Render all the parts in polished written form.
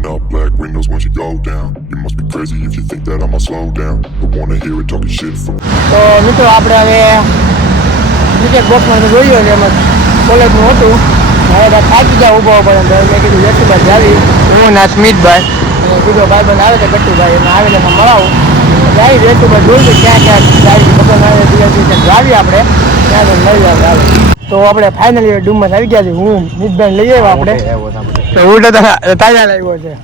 Rolling up black windows once you go down. You must be crazy if you think that I'ma slow down. Don't wanna hear it talking shit from. તો મિત્રો આપણે હવે cricket બોક્સમાં જોયું કે એમાં કોલેજનું હતું હવે થાકી ગયા ઊભો પડે તો મેં કીધું યશુભાઈ જાવી હું ના સ્મિતભાઈ અને બીજો ભાઈબંધ આવે છે ગટ્ટુભાઈ એને આવીને મળાવું જાય યશુભાઈ જોયું ક્યાં ક્યાં જાય ખબર ના આવે બીજા જાવી આપણે ત્યાં તો લઈ આવે તો આપણે ફાઇનલી ડુમસ આવી ગયા છે હું મિતભાઈ લઈ આવ્યા આપણે તો ઉલટો તાજા લાવ્યો છે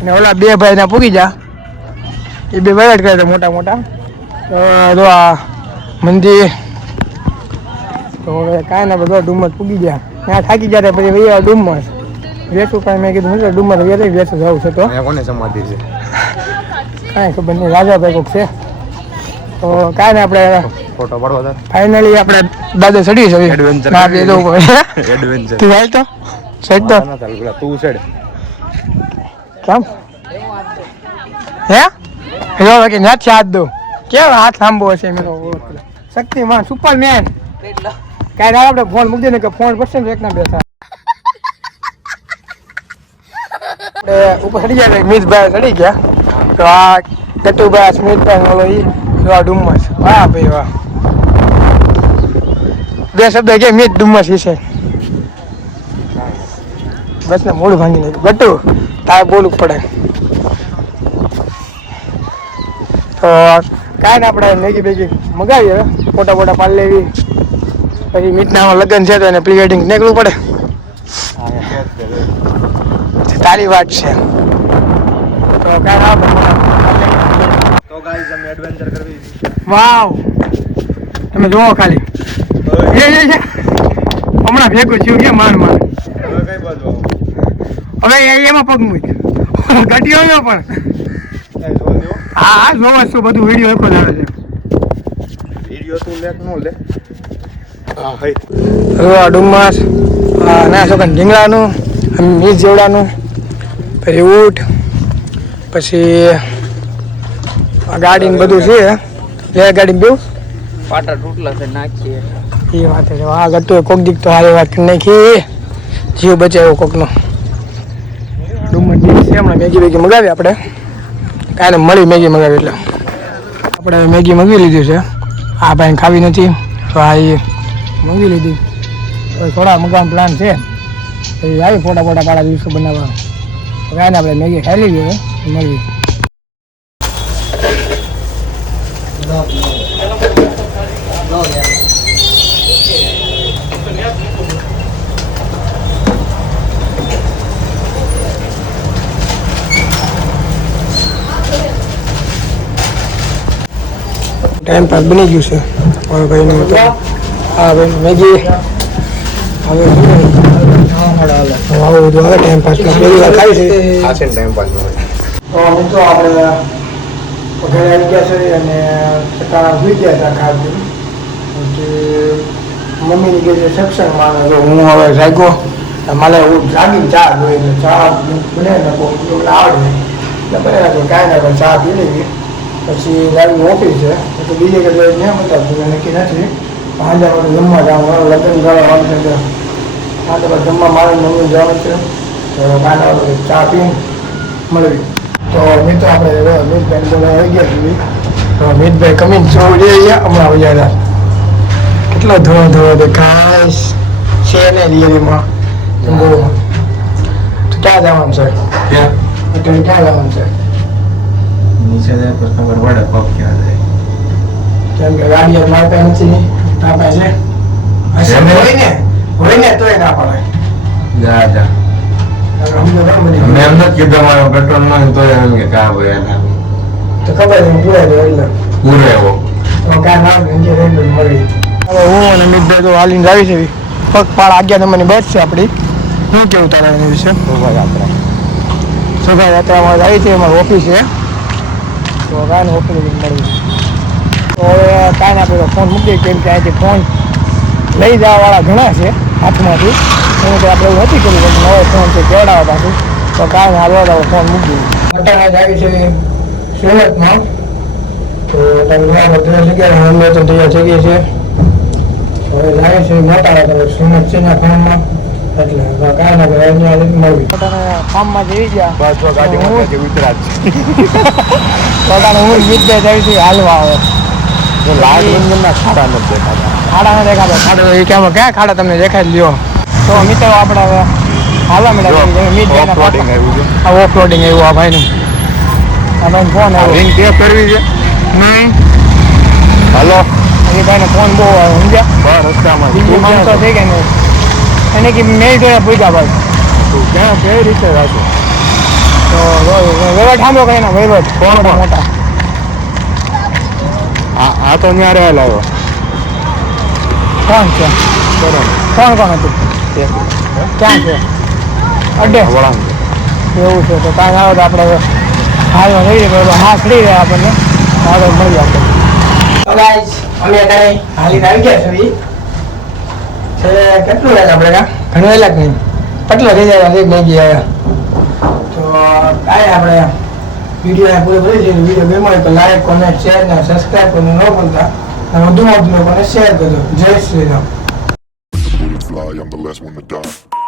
અને ઓલા બે ભાઈના પૂગી જા એ બે વેરાટ કરે છે મોટા મોટા તો આ મંદિર તો હવે કાંઈ ના બધો ડુમસ પૂગી ગયા ત્યાં થાકી ગયા પછી ભાઈ ડુમસ વેચું કાંઈ મેં કીધું ડુમસ વેચું જવું છે તો કોને સમાધિ છે કાંઈ ખબર નહીં રાજાભાઈ કોઈક છે તો કાંઈ ને આપણે ફોટો પાડવો હતા ફાઇનલી આપણે દાદા ચડી છે એડવેન્ચર એડવેન્ચર તું હાલ તો સેટ તો તું સેડ કેમ હે હેલો કે ન્યાથી હાથ દો કેમ હાથ લાંબો હશે મેરો શક્તિમાન સુપરમેન કાંઈ ના આપણે ફોન મૂકી દે ને કે ફોન પડશે ને એકના બેસા ઉપર ચડી ગયા મિતભાઈ ચડી ગયા તો આ ગટ્ટુભાઈ સ્મિતભાઈ ઓલો ઈ આ ડુમસ વાહ ભાઈ વાહ બે શબ્દ કે મિત ડુમસ વિશે બસ ને મોડું ભાંગી નાખ્યું ગટ્ટુ તારે બોલવું પડે તો કાંઈ ને આપણે મેગી બેગી મગાવીએ ફોટા ફોટા પાડી લેવી પછી મીટના લગ્ન છે તો એને પ્રી વેડિંગ નીકળવું પડે તારી વાત છે તો કાંઈ તો ગાઈસ અમે એડવેન્ચર કરવી વાવ તમે જોવો ખાલી હમણાં ભેગું થયું કે માન માન હવે કઈ બાજુ હવે એમાં પગ મૂક ઘટ્યો ગયો પણ હા જોવા છું બધું વિડીયો એક જ આવે છે વિડિયો તું લેક નો લે હા હઈ ડુમસ ના છોકરા ઢીંગલાનું મીસ જેવડાનું પછી ઊંટ પછી ગાડીને બધું છે લે ગાડી બેવ પાટા તૂટલા છે નાખીએ એ વાત છે હા ગતું કોક દીક તો હારી વાત કરી નાખી જીવ બચાવ્યો કોકનો ડુમસ છે હમણાં મેગી બેગી મગાવી આપણે કાલે મળી મેગી મગાવી એટલે આપણે મેગી મગાવી લીધી છે આ ભાઈ ખાવી નથી તો આ એ મગાવી લીધી તો થોડા મગાવવાનો પ્લાન છે પછી આવી ફોટા ફોટા પાડા દિવસો બનાવવા કાંઈ આપણે મેગી ખાઈ લીધી હવે મળવી ટાઈમ પાસ બની ગયું છે મારો ભાઈનું હા ભાઈ મેગી હવે આવું બધું હવે ટાઈમ પાસ પહેલી વાર ખાઈ છે આ છે ટાઈમ પાસ તો મિત્રો આપણે ઘરે આવી ગયા છે અને સટાણા સુઈ ગયા હતા ખાધું પછી મમ્મીની કે સત્સંગમાં તો હું હવે જાગ્યો મારે હું જાગીને ચા જોઈને ચા બને ને બહુ આવડે એટલે બને કાંઈ ના પણ ચા પી લેવી પછી ગાડીની ઓફિસ છે તો બીજે કે ત્યાં બતાવતું નક્કી નથી આજે આપણે જમવા જવાનું લગ્ન જવાનું છે આજે આપણે જમવા મારે મમ્મી જવાનું છે તો કાંઈ ચા પીને મળવી તો મિત્રો આપણે મિતભાઈ બોલા આવી ગયા છીએ તો મિતભાઈ કમીને જોવું જઈએ હમણાં વજારા કેટલો ધોળો ધોળો દેખાય છે ને રિયલીમાં બહુ તો ક્યાં જવાનું છે ક્યાં જવાનું છે નીચે જાય પર ખબર પડે પગ ક્યાં જાય કેમ કે ગાડી મારા પાસે નથી તારા પાસે હશે હોય ને તોય ના પડે જા જા મેં એમ નથી કીધું મારો પેટ્રોલ માં તો એમ કે કા ભાઈ તો ખબર છે પૂરા દે એટલે પૂરે એવો તો કાંઈ ના નીચે રેન્ડર મળી હવે હું અને મિતભાઈ તો હાલીને આવી છે પગપાળા 11 નંબરની બસ છે આપણી શું કેવું તારા એના વિશે શોભાયાત્રામાં આવી છે અમારી ઓફિસ છે તો કાંઈ ઓફિસ મળ્યું તો હવે કાંઈ ના આપણે ફોન મૂકીએ કેમ કે અહીંથી ફોન લઈ જવાવાળા ઘણા છે હાથમાંથી એનું તો આપણે એવું નથી કર્યું નવો ફોન છે કેવડાવવા પાછું તો કાંઈ ના ફોન મૂકી મોટા આવી છે સુરતમાં તો તમે બધા જગ્યાએ અમે તો તૈયાર થઈ ગઈ છે હવે જાય છે મોટા તમે સુરત છે ના ફોનમાં એટલે તો કાંઈ ના કરે અહીંયા મળવી પોતાને ફાર્મમાં જઈ ગયા બસ જો ગાડીમાં ત્યાંથી ઉતરા જ છે. પોતાને હું વિદ્યા જઈથી હાલવા આવે જો લાલ રંગના ખાડા નથી દેખાતા. ખાડા ન દેખાતા ખાડા એ ક્યાં ખાડા તમને દેખાય જ લ્યો તો મિત્રો આપણે હવે હાલવા મળ્યા ઓફરોડિંગ આવ્યું છે. ઓફ રોડિંગ આવ્યું આ ભાઈનું આ ભાઈને ફોન આવ્યો રિંગ કેપ કરવી છે. હાલો એ ભાઈને ફોન બહુ આવ્યો સમજ્યા બસ રસ્તામાં બીજી તું માણસો ક્યાં થઈ ગયા ને એને કે મેં જોયા પૂછ્યા ભાઈ તું ક્યાં કઈ રીતે રાખે તો વહીવટ સાંભળો કઈ ના વહીવટ કોણ કોણ? મોટા આ તો ત્યાં રહેલા આવ્યો કોણ છે કોણ કોણ હતું ક્યાં છે અડ્ડે વળાંગ એવું છે તો કાંઈ આવે તો આપણે હાલમાં જઈએ તો હા ફ્રી રહે આપણને આગળ મળીએ આપણે અમે અત્યારે હાલીને આવી ગયા છે છેલ્લે કેટલું લાગે આપણે કા ઘણું વહેલા જ નહીં કેટલા થઈ જાય એક નહીં ગયા તો કાંઈ આપણે વિડીયો પૂરે ભરી છે વિડીયો ગમ્યો હોય તો લાઈક કોમેન્ટ શેર ને સબસ્ક્રાઈબ કરવાનું ન ભૂલતા અને વધુમાં વધુ લોકોને શેર કરજો જય Shri Ram Bullets fly, I'm the last one to die.